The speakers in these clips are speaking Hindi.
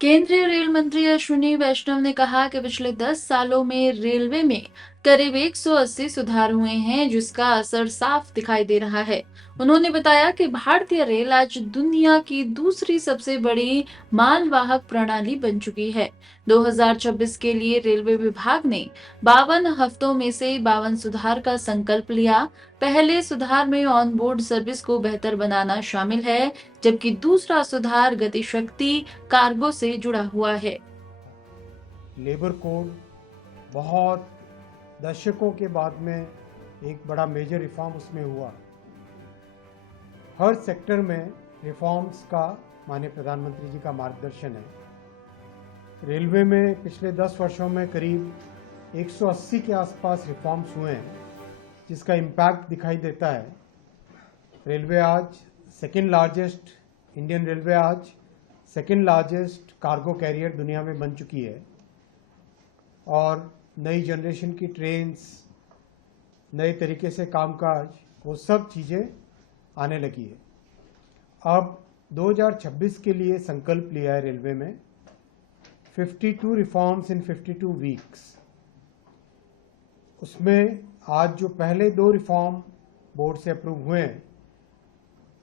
केंद्रीय रेल मंत्री अश्विनी वैष्णव ने कहा कि पिछले 10 सालों में रेलवे में करीब 180 सुधार हुए हैं, जिसका असर साफ दिखाई दे रहा है। उन्होंने बताया कि भारतीय रेल आज दुनिया की दूसरी सबसे बड़ी मालवाहक प्रणाली बन चुकी है। 2026 के लिए रेलवे विभाग ने 52 हफ्तों में से 52 सुधार का संकल्प लिया। पहले सुधार में ऑन बोर्ड सर्विस को बेहतर बनाना शामिल है, जबकि दूसरा सुधार गतिशक्ति कार्गो से जुड़ा हुआ है। लेबर कोड बहुत दशकों के बाद में एक बड़ा मेजर रिफॉर्म उसमें हुआ। हर सेक्टर में रिफॉर्म्स का माननीय प्रधानमंत्री जी का मार्गदर्शन है। रेलवे में पिछले 10 वर्षों में करीब 180 के आसपास रिफॉर्म्स हुए हैं, जिसका इम्पैक्ट दिखाई देता है। रेलवे आज सेकेंड लार्जेस्ट इंडियन रेलवे आज सेकेंड लार्जेस्ट कार्गो कैरियर दुनिया में बन चुकी है और नई जनरेशन की ट्रेन्स, नए तरीके से कामकाज, वो सब चीज़ें आने लगी है। अब 2026 के लिए संकल्प लिया है रेलवे में 52 रिफॉर्म्स इन 52 वीक्स। उसमें आज जो पहले 2 रिफॉर्म बोर्ड से अप्रूव हुए हैं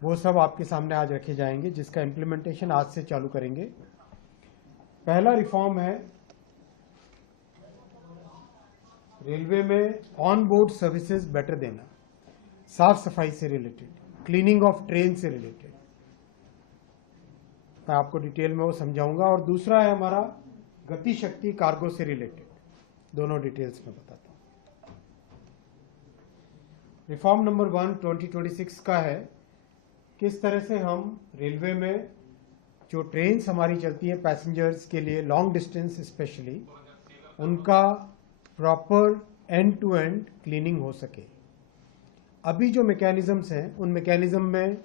वो सब आपके सामने आज रखे जाएंगे, जिसका इम्प्लीमेंटेशन आज से चालू करेंगे। पहला रिफॉर्म है रेलवे में ऑन बोर्ड सर्विसेज बेटर देना, साफ सफाई से रिलेटेड, क्लीनिंग ऑफ ट्रेन से रिलेटेड। मैं आपको डिटेल में वो समझाऊंगा। और दूसरा है हमारा गति शक्ति कार्गो से रिलेटेड, दोनों डिटेल्स में बताता हूं। रिफॉर्म नंबर 1 2026 का है किस तरह से हम रेलवे में जो ट्रेन्स हमारी चलती हैं पैसेंजर्स के लिए लॉन्ग डिस्टेंस स्पेशली, उनका proper end to end cleaning हो सके। अभी जो मैकेनिज्म्स हैं उन मैकेनिज्म में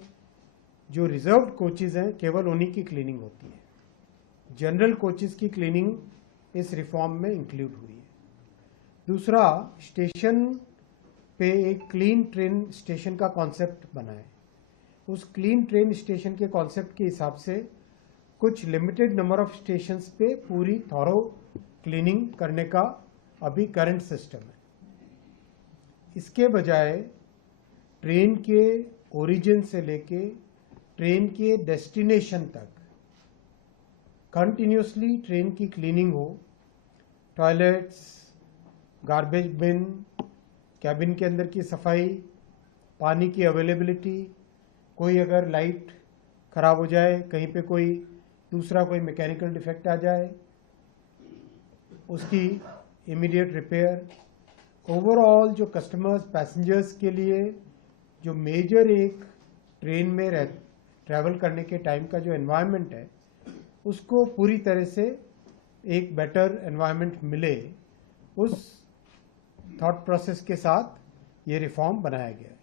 जो रिजर्व्ड कोचेज हैं केवल उन्हीं की क्लीनिंग होती है। जनरल कोचेज की क्लीनिंग इस रिफॉर्म में इंक्लूड हुई है। दूसरा, स्टेशन पे एक क्लीन ट्रेन स्टेशन का कॉन्सेप्ट बना है। उस क्लीन ट्रेन स्टेशन के कॉन्सेप्ट के हिसाब से कुछ लिमिटेड नंबर ऑफ स्टेशंस पे पूरी थॉरो क्लीनिंग करने का अभी करंट सिस्टम है। इसके बजाय ट्रेन के ओरिजिन से लेके ट्रेन के डेस्टिनेशन तक कंटिन्यूसली ट्रेन की क्लीनिंग हो। टॉयलेट्स, गार्बेज बिन, कैबिन के अंदर की सफाई, पानी की अवेलेबिलिटी, कोई अगर लाइट खराब हो जाए, कहीं पे कोई दूसरा कोई मैकेनिकल डिफेक्ट आ जाए, उसकी इमीडिएट रिपेयर। ओवरऑल जो कस्टमर्स पैसेंजर्स के लिए जो मेजर एक ट्रेन में ट्रैवल करने के टाइम का जो एनवायरनमेंट है, उसको पूरी तरह से एक बेटर एनवायरनमेंट मिले, उस थॉट प्रोसेस के साथ ये रिफॉर्म बनाया गया है।